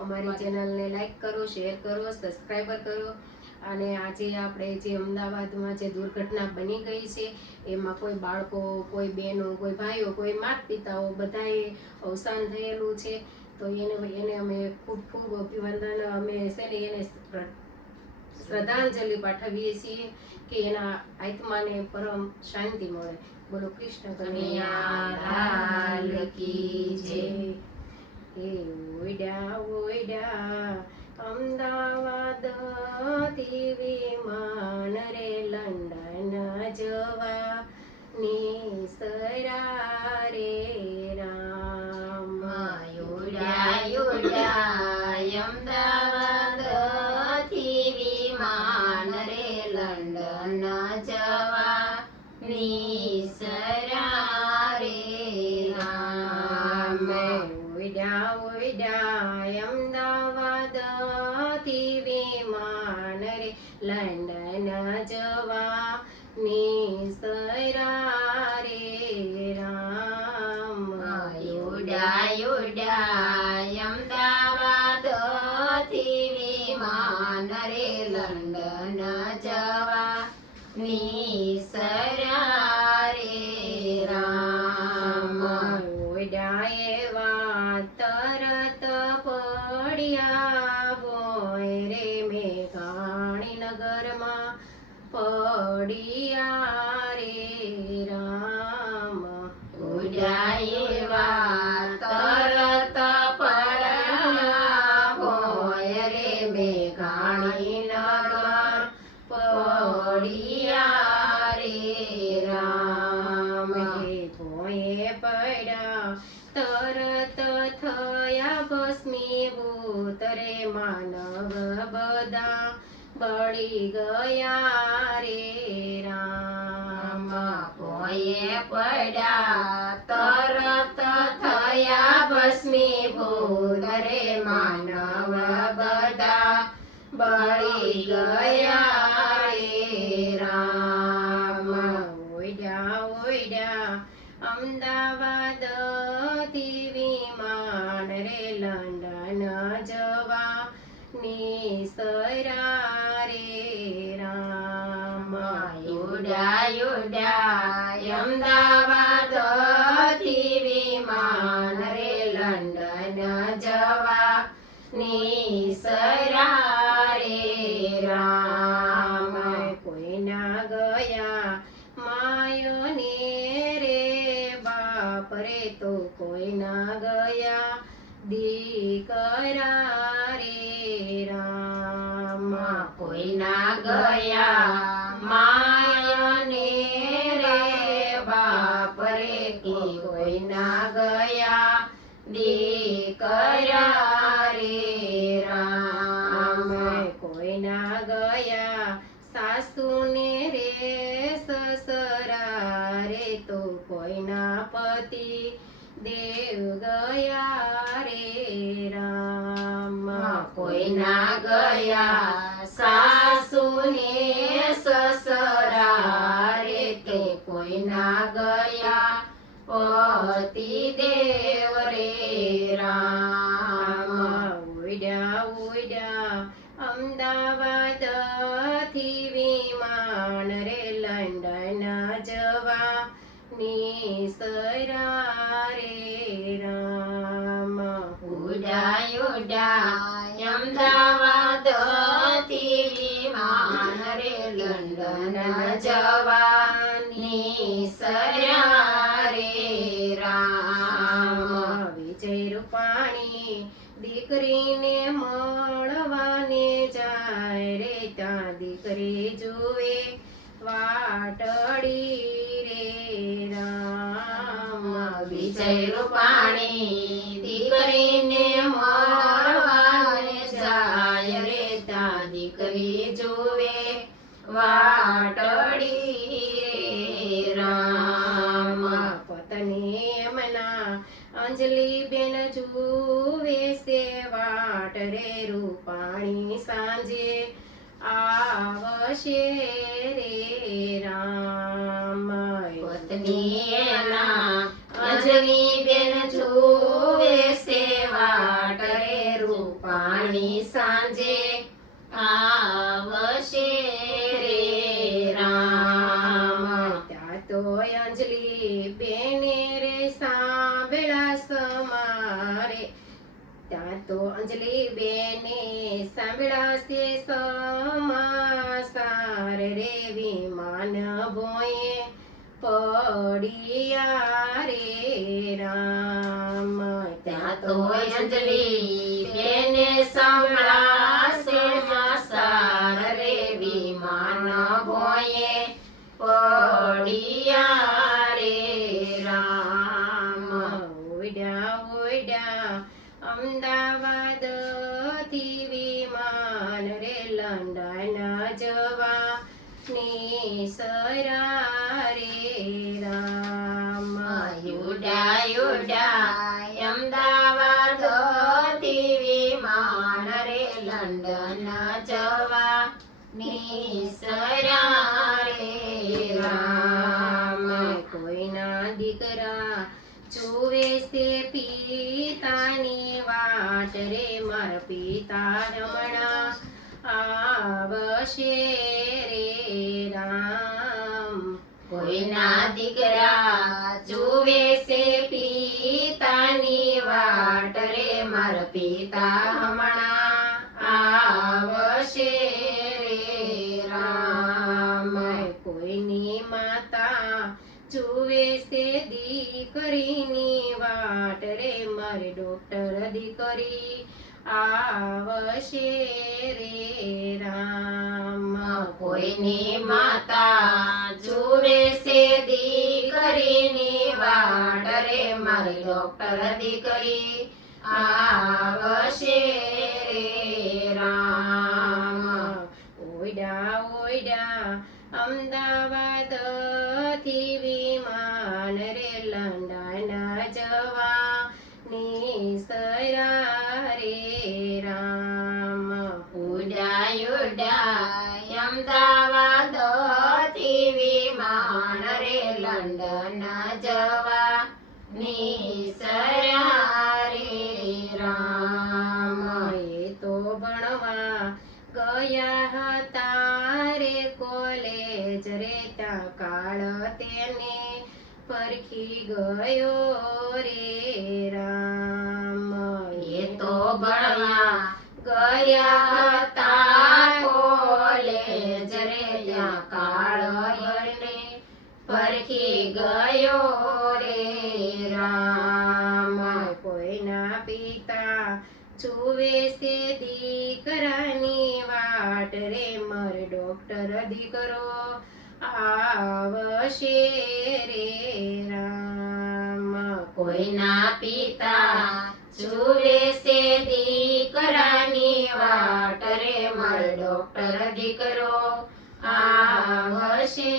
અમારી ચેનલને લાઈક કરો, શેર કરો, સબસ્ક્રાઈબર કરો. અને આજે આપણે જે અમદાવાદમાં જે દુર્ઘટના બની ગઈ છે, એમાં કોઈ બાળકો, કોઈ બહેનો, કોઈ ભાઈઓ, કોઈ માતા પિતાઓ બધાએ અવસાન થયેલું છે. તો એને એને અમે ખૂબ ખૂબ અભિવંદન અમે છે ને એને શ્રદ્ધાંજલિ પાઠવીએ છીએ કે એના આત્માને પરમ શાંતિ મળે. બોલો કૃષ્ણ કનૈયા કી જય. હે ઓયડા ઓયડા અમદાવાદથી વિમાન રે લંડન જવા. નિસરા રે લંડન જવા નિસરા રે રામ યોડા યોડા અમદાવાદથી વિમાન રે લંડન જવા નિસરા રે રામ ઓયડા એવા પડ્યા રે રામ ઉડાયેવા તરત પડ્યા ભોય રે મેઘાણી નગર બળી ગયા રે રામ. ભોયે પડ્યા તરત થયા ભસ્મીભૂત રે માનવ બધા. બળી ગયા રે રામ. ઓયડા ઓયડા અમદાવાદથી વિમાન રે લંડન જવા. નિસરા બાપ તો કોઈ ના ગયા. દીકરા પતિ દેવ રે રામ ઉડ્યા ઉડ્યા અમદાવાદથી વિમાન રે લંડન જવા નિસરા રે રામ ઉડા ઉડા અમદાવાદથી વિમાન રે લંડન જવાની સર્યા વાટડી રે રામ. વિજય રૂપાણી દીકરીને મળવાને જાય રે તા દીકરી જોવે. વાટડી રે રામ. પત્ની એમના અંજલિ બેન જુવે છે. વાટ રે રૂપાણી સાંજે આવશે રે રામ પત્ની એના અજની બેન જોવે સેવા કરે રૂપાણી સાંજે આવશે રે રામ ત્યાં તો અંજલિ બેને રે સાંભળા સમારે ત્યાં તો અંજલિ બેને સાંભળા પડિયા રે રામ. ત્યાં તો અંજલી તેને સંભળાશે સાર રે વિમાન ભોયે. પડિયા રે રામ. ઓયડા ઓયડા અમદાવાદથી વિમાન રે લંડન જવા. નિસરા રે અમદાવાદથી વિમાન રે, લંડન જવા. દીકરા જુએ છે પિતાની વાટ મારા પિતા રમણા આવશે રે, રામ. કોઈના દીકરા જુએ છે મારા પિતા હમણાં આવશે રે રામ. કોઈની માતા જુએ છે દીકરીની વાટ. રે મારે ડોક્ટર દીકરી આવશે રે રામ. કોઈની માતા જુએ છે દીકરીની વાટ. રે મારી ડોક્ટર દીકરી આવશે રે રામ ઓયડા ઓયડા અમદાવાદથી વિમાન રે લંડન જવા નિસરા રે રામ ઉડા ઉડા અમદાવાદ ગયો રે રામ. એ તો ભણવા ગયા હતા કોલેજ રે ત્યાં કાળ બને પરખી ગયો રે રામ. કોઈના પિતા જુએ છે દીકરાની વાટ રે. મર ડોક્ટર દીકરો આવશે રે રામ. કોઈના પિતા જુએ છે દીકરાની વાટ રે મર ડોક્ટર દીકરો આવશે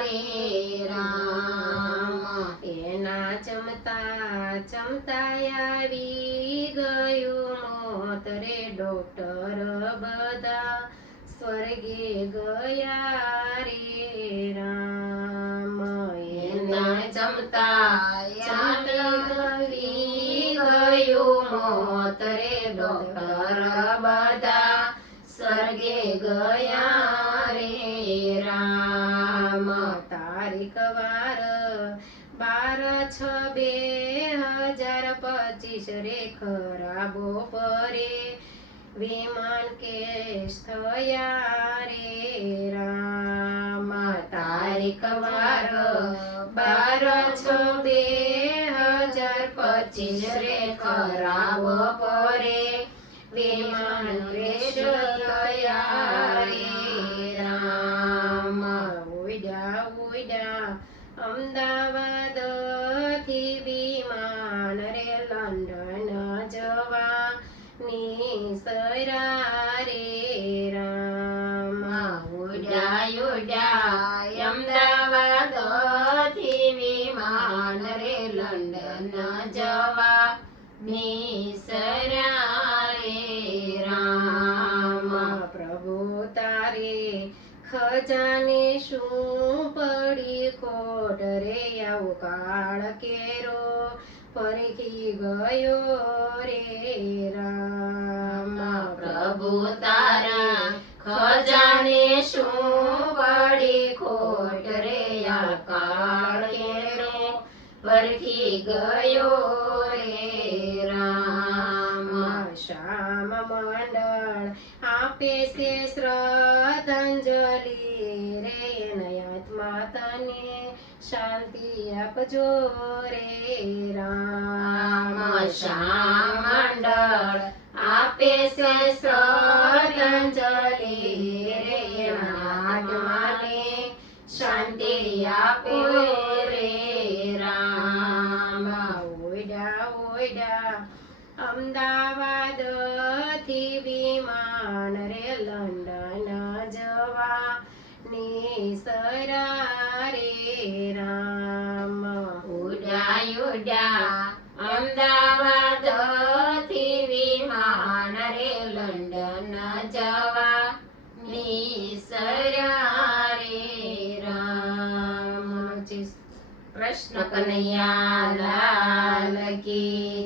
રે રામ એના ચમતા ચમતા આવી ગયું મોત રે ડોક્ટર બધા સ્વર્ગે ગયા રે રામ એના ચમતા ચાંદવી ગયું મોત રે ડોક્ટર બધા સ્વર્ગે ગયા ખરાબો પરે, વિમાન કે સ્થયા રે, રામ. તારીખ વાર બાર છ બે હજાર પચીસ રે, ખરાબ પરે, વિમાન ક્રેશ સ્થયા રે, રામ. ઉડ્યા ઉડ્યા અમદાવાદથી વિમાન રે, લંડન ખજાને શું પડી ખોટ રે આવો કાળ કેરો. પરખી ગયો રે રામ. પ્રભુ તારા ખજાને શું પડી ખોટ રે આ કાળ કેરો. પરખી ગયો રે રામ. શ્યામ મંડળ આપે છે શ્રદ્ધાંજલિ શાંતિ આપજો રે રામ, શ્યામ મંડળ. આપે છે શ્રદ્ધાંજલિ રે આત્માને શાંતિ આપો રે રામ. ઓયડા ઓયડા, અમદાવાદ ઉડા અમદાવાદ. થી વિમાન રે લંડન જવા. નિસર્યા રે રામ. પ્રશ્ન કનૈયા લાલ કી